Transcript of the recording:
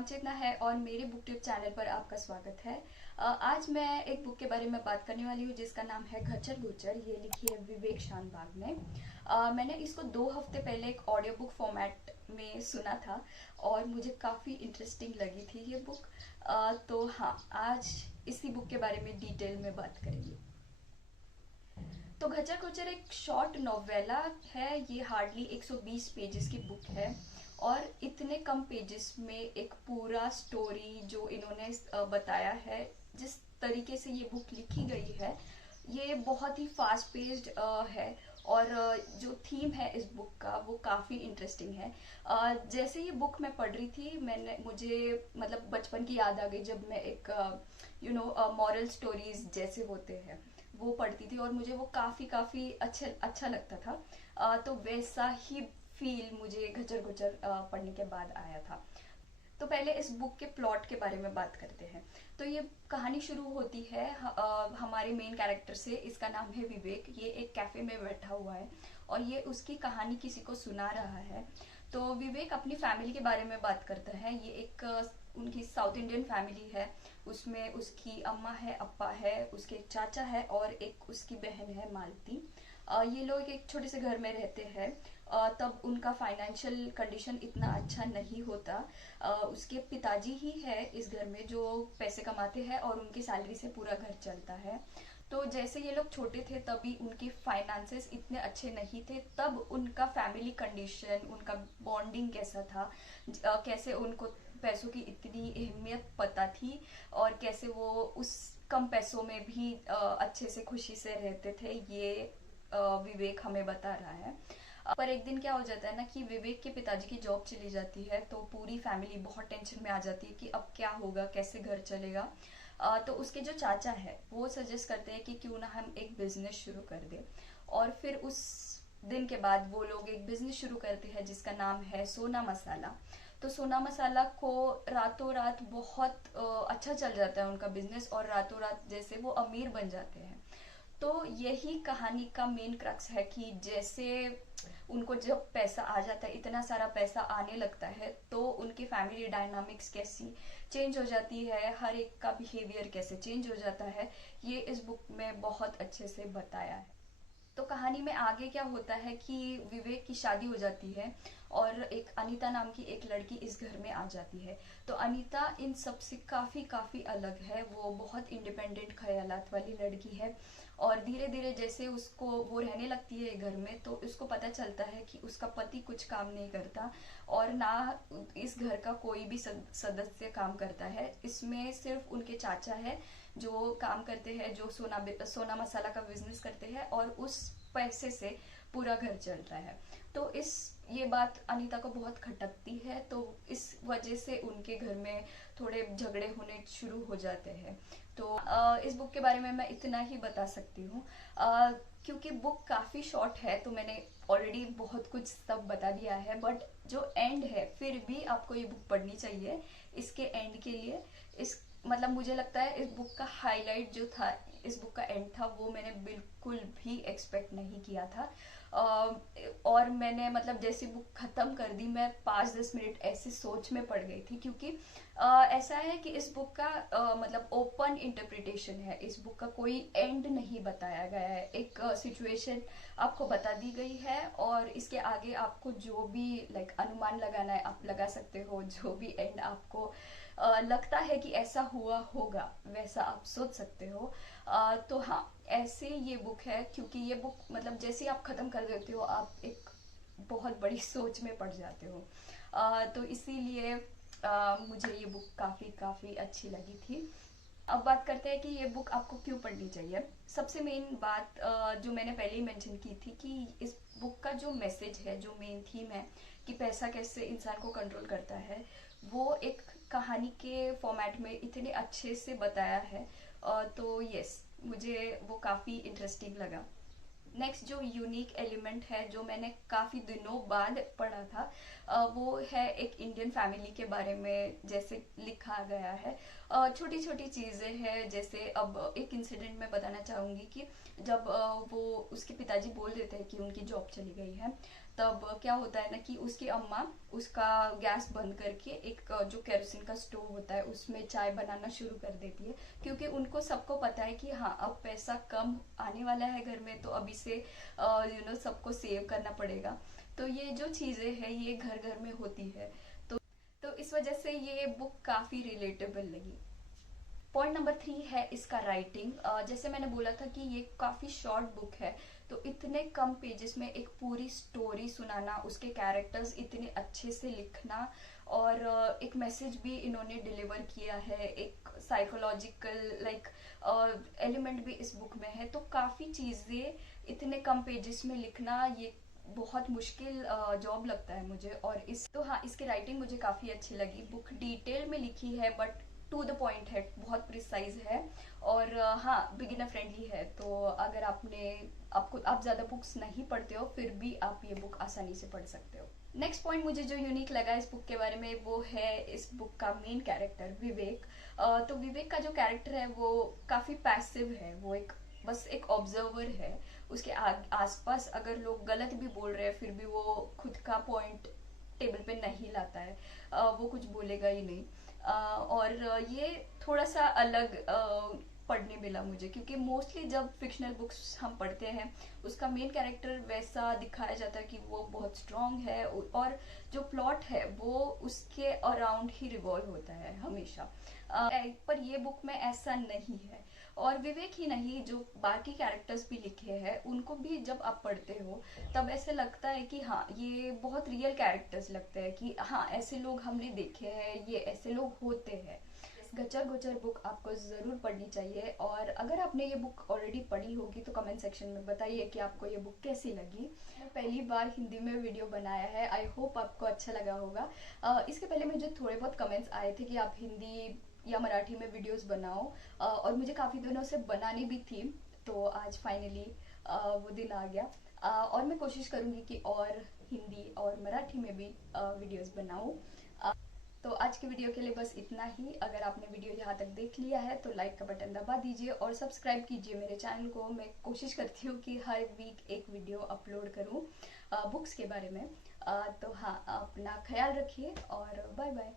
नाम चेतना है और मेरे बुक ट्यूब चैनल पर आपका स्वागत है। आज मैं एक बुक के बारे में बात करने वाली हूँ जिसका नाम है घचर गुचर। ये लिखी है विवेक शानबाग ने। मैंने इसको 2 हफ्ते पहले एक ऑडियो बुक फॉर्मेट में सुना था और मुझे काफ़ी इंटरेस्टिंग लगी थी ये बुक। तो हाँ, आज इसी बुक के बारे में डिटेल में बात करेंगे। तो घचर गुचर एक शॉर्ट नोवेला है। ये हार्डली 120 पेजेस की बुक है और इतने कम पेजेस में एक पूरा स्टोरी जो इन्होंने बताया है, जिस तरीके से ये बुक लिखी गई है, ये बहुत ही फास्ट पेस्ड है। और जो थीम है इस बुक का वो काफ़ी इंटरेस्टिंग है। जैसे ये बुक मैं पढ़ रही थी, मुझे मतलब बचपन की याद आ गई जब मैं एक मॉरल स्टोरीज जैसे होते हैं वो पढ़ती थी और मुझे वो काफ़ी काफ़ी अच्छा लगता था। तो वैसा ही फील मुझे घचर गुचर पढ़ने के बाद आया था। तो पहले इस बुक के प्लॉट के बारे में बात करते हैं। तो ये कहानी शुरू होती है हमारे मेन कैरेक्टर से। इसका नाम है विवेक। ये एक कैफे में बैठा हुआ है और ये उसकी कहानी किसी को सुना रहा है। तो विवेक अपनी फैमिली के बारे में बात करता है। ये एक उनकी साउथ इंडियन फैमिली है। उसमें उसकी अम्मा है, अप्पा है, उसके एक चाचा है और एक उसकी बहन है मालती। ये लोग एक छोटे से घर में रहते हैं। तब उनका फाइनेंशियल कंडीशन इतना अच्छा नहीं होता। उसके पिताजी ही है इस घर में जो पैसे कमाते हैं और उनकी सैलरी से पूरा घर चलता है। तो जैसे ये लोग छोटे थे तभी उनके फाइनेंसेस इतने अच्छे नहीं थे। तब उनका फैमिली कंडीशन, उनका बॉन्डिंग कैसा था, कैसे उनको पैसों की इतनी अहमियत पता थी और कैसे वो उस कम पैसों में भी अच्छे से खुशी से रहते थे, ये विवेक हमें बता रहा है। पर एक दिन क्या हो जाता है ना कि विवेक के पिताजी की जॉब चली जाती है तो पूरी फैमिली बहुत टेंशन में आ जाती है कि अब क्या होगा, कैसे घर चलेगा। तो उसके जो चाचा है वो सजेस्ट करते हैं कि क्यों ना हम एक बिजनेस शुरू कर दें। और फिर उस दिन के बाद वो लोग एक बिजनेस शुरू करते हैं जिसका नाम है सोना मसाला। तो सोना मसाला को रातों रात बहुत अच्छा चल जाता है उनका बिजनेस और रातों रात जैसे वो अमीर बन जाते हैं। तो यही कहानी का मेन क्रक्स है कि जैसे उनको जब पैसा आ जाता है, इतना सारा पैसा आने लगता है, तो उनकी फैमिली डायनामिक्स कैसी चेंज हो जाती है, हर एक का बिहेवियर कैसे चेंज हो जाता है, ये इस बुक में बहुत अच्छे से बताया है। तो कहानी में आगे क्या होता है कि विवेक की शादी हो जाती है और एक अनीता नाम की एक लड़की इस घर में आ जाती है। तो अनीता इन सब से काफ़ी काफ़ी अलग है। वो बहुत इंडिपेंडेंट ख्यालात वाली लड़की है और धीरे धीरे जैसे उसको वो रहने लगती है घर में तो उसको पता चलता है कि उसका पति कुछ काम नहीं करता और ना इस घर का कोई भी सदस्य काम करता है। इसमें सिर्फ उनके चाचा है जो काम करते हैं, जो सोना मसाला का बिजनेस करते हैं और उस पैसे से पूरा घर चलता है। तो इस ये बात अनीता को बहुत खटकती है। तो इस वजह से उनके घर में थोड़े झगड़े होने शुरू हो जाते हैं। तो इस बुक के बारे में मैं इतना ही बता सकती हूँ। क्योंकि बुक काफ़ी शॉर्ट है तो मैंने ऑलरेडी बहुत कुछ सब बता दिया है। बट जो एंड है फिर भी आपको ये बुक पढ़नी चाहिए इसके एंड के लिए। इस मतलब मुझे लगता है इस बुक का हाईलाइट जो था, इस बुक का एंड था, वो मैंने बिल्कुल भी एक्सपेक्ट नहीं किया था। और मैंने मतलब जैसे बुक खत्म कर दी मैं 5-10 मिनट ऐसे सोच में पड़ गई थी क्योंकि ऐसा है कि इस बुक का मतलब ओपन इंटरप्रिटेशन है। इस बुक का कोई एंड नहीं बताया गया है। एक सिचुएशन आपको बता दी गई है और इसके आगे आपको जो भी लाइक अनुमान लगाना है आप लगा सकते हो। जो भी एंड आपको लगता है कि ऐसा हुआ होगा वैसा आप सोच सकते हो। तो हाँ, ऐसे ये बुक है क्योंकि ये बुक मतलब जैसे ही आप ख़त्म कर देते हो आप एक बहुत बड़ी सोच में पड़ जाते हो। तो इसीलिए मुझे ये बुक काफ़ी काफ़ी अच्छी लगी थी। अब बात करते हैं कि ये बुक आपको क्यों पढ़नी चाहिए। सबसे मेन बात जो मैंने पहले ही मेंशन की थी कि इस बुक का जो मैसेज है, जो मेन थीम है कि पैसा कैसे इंसान को कंट्रोल करता है, वो एक कहानी के फॉर्मेट में इतने अच्छे से बताया है। तो यस, मुझे वो काफ़ी इंटरेस्टिंग लगा। नेक्स्ट जो यूनिक एलिमेंट है जो मैंने काफ़ी दिनों बाद पढ़ा था, वो है एक इंडियन फैमिली के बारे में जैसे लिखा गया है। छोटी छोटी चीजें हैं। जैसे अब एक इंसिडेंट मैं बताना चाहूंगी कि जब वो उसके पिताजी बोल देते हैं कि उनकी जॉब चली गई है, तब क्या होता है ना कि उसकी अम्मा उसका गैस बंद करके एक जो केरोसिन का स्टोव होता है उसमें चाय बनाना शुरू कर देती है, क्योंकि उनको सबको पता है कि हाँ अब पैसा कम आने वाला है घर में, तो अभी से सबको सेव करना पड़ेगा। तो ये जो चीजें हैं ये घर घर में होती है। तो इस वजह से ये बुक काफी रिलेटेबल लगी। पॉइंट नंबर 3 है इसका राइटिंग। जैसे मैंने बोला था कि ये काफी शॉर्ट बुक है, तो इतने कम पेजेस में एक पूरी स्टोरी सुनाना, उसके कैरेक्टर्स इतने अच्छे से लिखना, और एक मैसेज भी इन्होंने डिलीवर किया है, एक साइकोलॉजिकल एलिमेंट भी इस बुक में है। तो काफी चीजें इतने कम पेजेस में लिखना ये बहुत मुश्किल जॉब लगता है मुझे। और हाँ, इसकी राइटिंग मुझे काफी अच्छी लगी। बुक डिटेल में लिखी है बट टू द पॉइंट है, बहुत प्रिसाइज है, और हाँ बिगिनर फ्रेंडली है। तो अगर आप ज्यादा बुक्स नहीं पढ़ते हो फिर भी आप ये बुक आसानी से पढ़ सकते हो। नेक्स्ट पॉइंट मुझे जो यूनिक लगा इस बुक के बारे में वो है इस बुक का मेन कैरेक्टर विवेक। तो विवेक का जो कैरेक्टर है वो काफी पैसिव है, वो बस एक ऑब्जर्वर है। उसके आसपास अगर लोग गलत भी बोल रहे हैं फिर भी वो खुद का पॉइंट टेबल पे नहीं लाता है, वो कुछ बोलेगा ही नहीं। और ये थोड़ा सा अलग पढ़ने मिला मुझे, क्योंकि मोस्टली जब फिक्शनल बुक्स हम पढ़ते हैं उसका मेन कैरेक्टर वैसा दिखाया जाता है कि वो बहुत स्ट्रांग है और जो प्लॉट है वो उसके अराउंड ही रिवॉल्व होता है हमेशा। पर ये बुक में ऐसा नहीं है। और विवेक ही नहीं, जो बाकी कैरेक्टर्स भी लिखे हैं उनको भी जब आप पढ़ते हो तब ऐसे लगता है कि हाँ ये बहुत रियल कैरेक्टर्स लगते हैं, कि हाँ ऐसे लोग हमने देखे हैं, ये ऐसे लोग होते हैं। गचर गुचर बुक आपको जरूर पढ़नी चाहिए, और अगर आपने ये बुक ऑलरेडी पढ़ी होगी तो कमेंट सेक्शन में बताइए कि आपको ये बुक कैसी लगी। मैंने पहली बार हिंदी में वीडियो बनाया है, आई होप आपको अच्छा लगा होगा। इसके पहले मुझे थोड़े बहुत कमेंट्स आए थे कि आप हिंदी या मराठी में वीडियोस बनाओ, और मुझे काफ़ी दिनों से बनानी भी थी, तो आज फाइनली वो दिन आ गया। और मैं कोशिश करूँगी कि और हिंदी और मराठी में भी वीडियोस बनाऊँ। तो आज की वीडियो के लिए बस इतना ही। अगर आपने वीडियो यहाँ तक देख लिया है तो लाइक का बटन दबा दीजिए और सब्सक्राइब कीजिए मेरे चैनल को। मैं कोशिश करती हूँ कि हर वीक एक वीडियो अपलोड करूँ बुक्स के बारे में। तो हाँ, अपना ख्याल रखिए और बाय बाय।